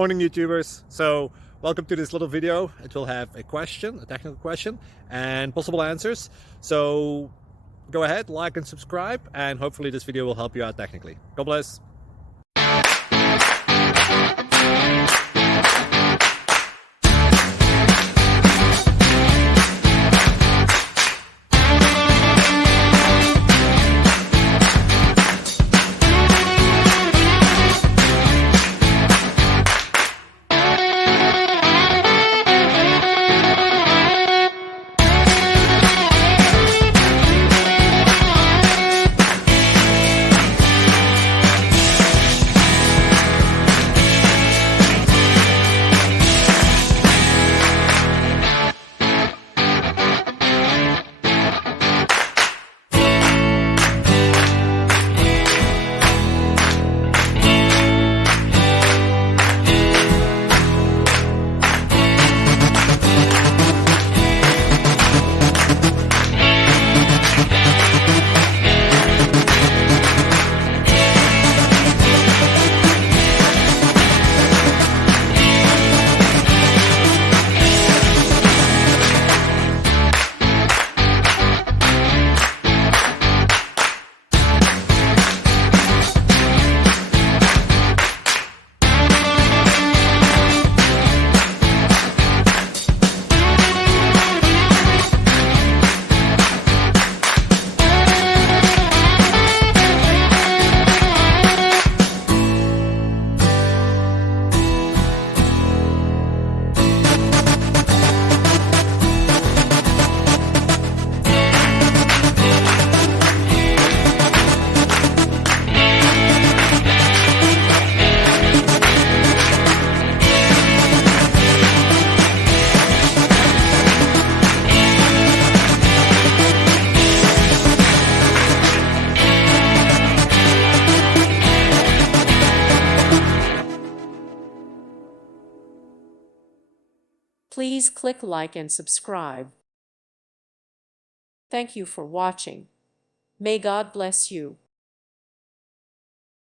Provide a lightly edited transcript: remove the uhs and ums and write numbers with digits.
Morning YouTubers. So welcome to this little video. It will have a question, a technical question, and possible answers. So go ahead, like and subscribe, and hopefully this video will help you out technically. God bless. Please click like and subscribe. Thank you for watching. May God bless you.